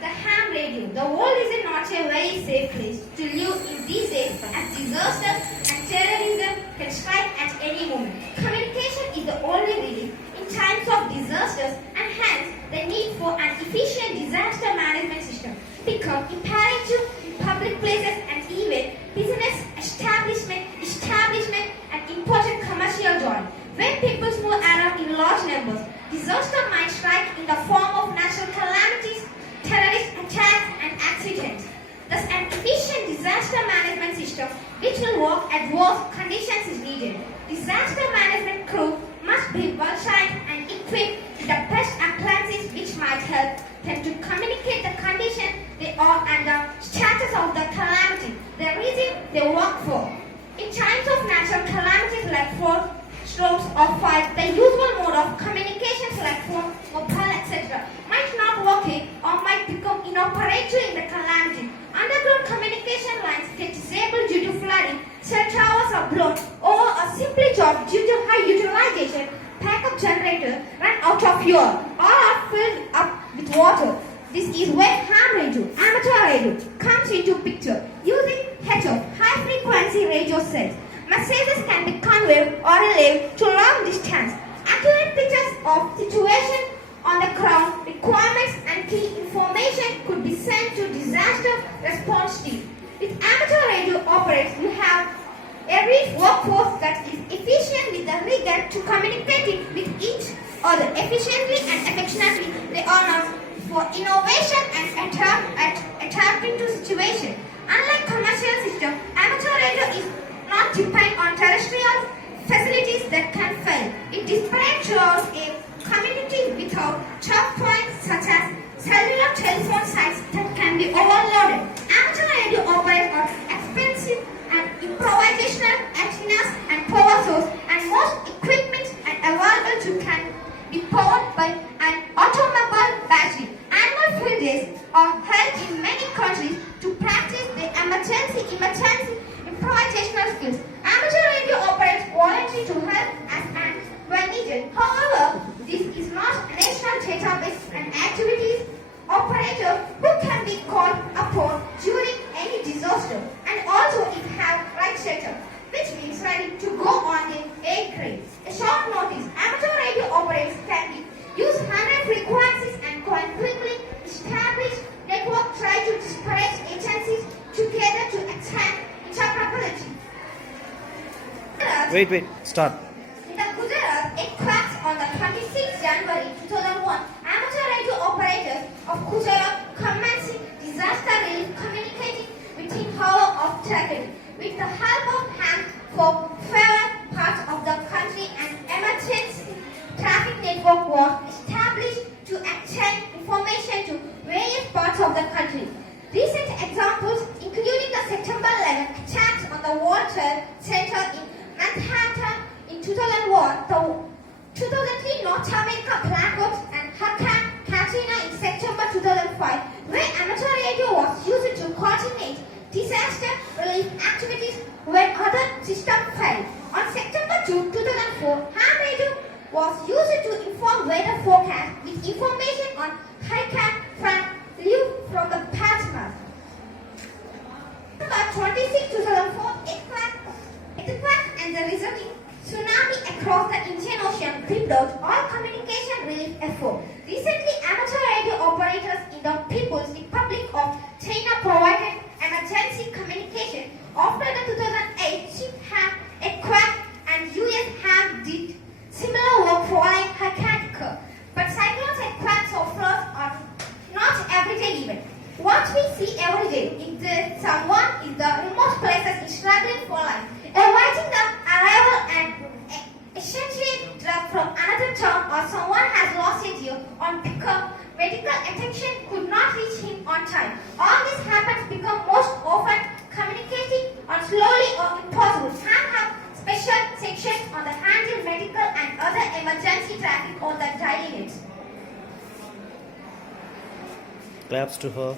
the ham radio. The world is not a very safe place to live in these days as disasters and terrorism can strike at any moment. Communication is the only relief in times of disasters and hence the need for an efficient disaster management system become imperative in public places and even business establishment and important commercial joint. When people move around in large numbers, disaster might strike in the form of natural calamities, terrorist attacks and accidents. Thus an efficient disaster management system which will work at worst conditions is needed. Disaster management crew must be well trained and equipped with the best appliances which might help them to communicate the condition they are and the status of the calamity, the reason they work for. In times of natural calamities like flood, storms or fire, the usual mode of communications like phone, mobile, etc. might not work or might become inoperative in the calamity. Underground communication lines get disabled due to flooding, cell towers are blown, or a simple job due to high utilization, backup generator run out of fuel, or are filled up with water. This is where ham radio, amateur radio, comes into picture. Using HF, high frequency radio sets, messages can be conveyed or relayed to long distance. Accurate pictures of situation on the ground, requirements and key information could be sent to disaster response team. With amateur radio operators, you have a rich workforce that is efficient with the rigor to communicating with each other efficiently and affectionately. They are known for innovation and adapting to situation. Unlike commercial system, amateur radio is not depend on terrestrial facilities that can fail. It differentiates a community without choke points such as cellular telephone sites that can be overloaded. Amateur radio operators are expensive and improvisational antennas and power source and most equipment and available to can be powered by an automobile battery. Annual field days are held in many countries to practice the emergency improvisational skills. Amateur radio operators volunteer to help as and when needed. However, this is not a national database and activities operator who can be called upon during any disaster and also if have right setup, which means ready to go on the air grade. A short notice, amateur radio operators can use 100 frequencies and can quickly establish network try to disparate agencies together to attain interoperability. Wait, start. In the Gujarat, it cracks on the 26th January 2001. Amateur radio operators of Gujarat commencing disaster relief communicating within hour of tragedy. With the help of hands for several parts of the country, an emergency traffic network was established to exchange information to various parts of the country. Recent examples, including the September 11 attacks on the World Trade Center in Manhattan in 2001, the 2003 North America blackouts and Hurricane Katrina in September 2005, where amateur radio was used to coordinate disaster relief activities when other systems failed. On September 2, 2004, ham radio was used to inform weather forecast with information on hurricane front live from the past month. September 26, 2004, earthquake and the resulting tsunami across the Indian Ocean gripped out all communication relief efforts. Recently, amateur radio operators in the People's Republic of China provided emergency communication after the 2008 ship ham earthquake and US ham did similar work following Hurricane Kerr. But cyclones, earthquakes or floods are not everyday events. What we see every day is that someone in the remote places is struggling for life, awaiting the arrival and essentially drug from another town, or someone has lost a deer on pickup, medical attention could not reach him on time. All this happens because most often communicating or slowly or impossible. Ham have special sections on the handle medical and other emergency traffic on the daily needs. Claps to her.